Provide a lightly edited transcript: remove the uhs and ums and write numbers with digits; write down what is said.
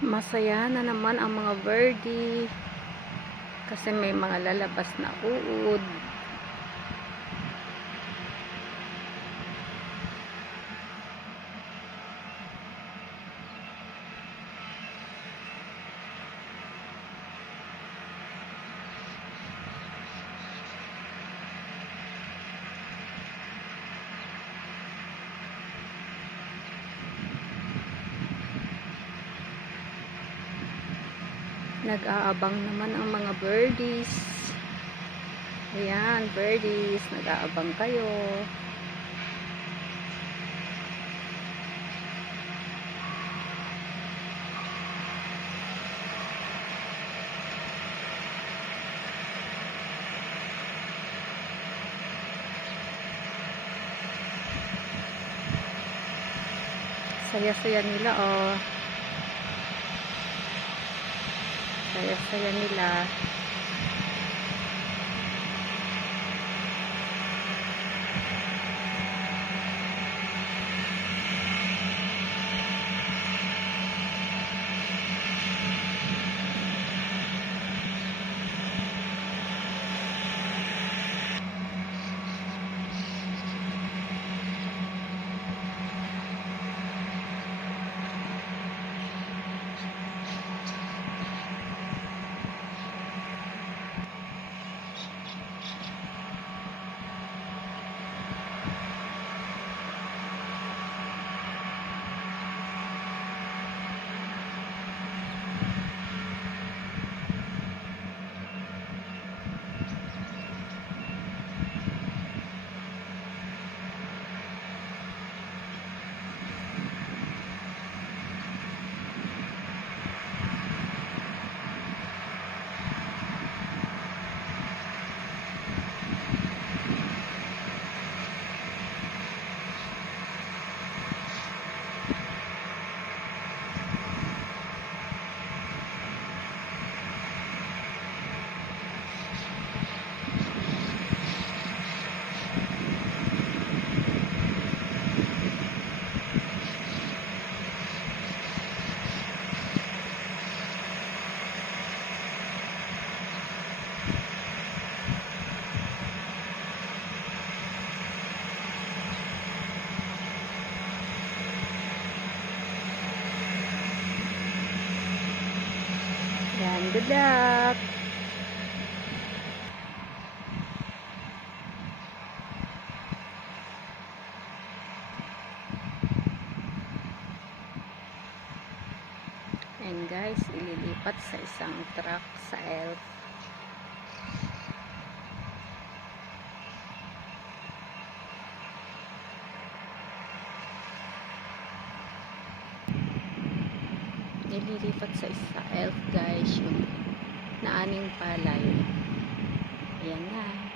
Masaya na naman ang mga birdie kasi may mga lalabas na uod. Nag-aabang naman ang mga birdies. Ayan, birdies, nag-aabang kayo. Saya-saya nila, oh. Saya-saya nila. Yan, good luck. And guys, ililipat sa isang truck sa elf. Ililipat sa isa elf guys yung naaning palay. Ayan na.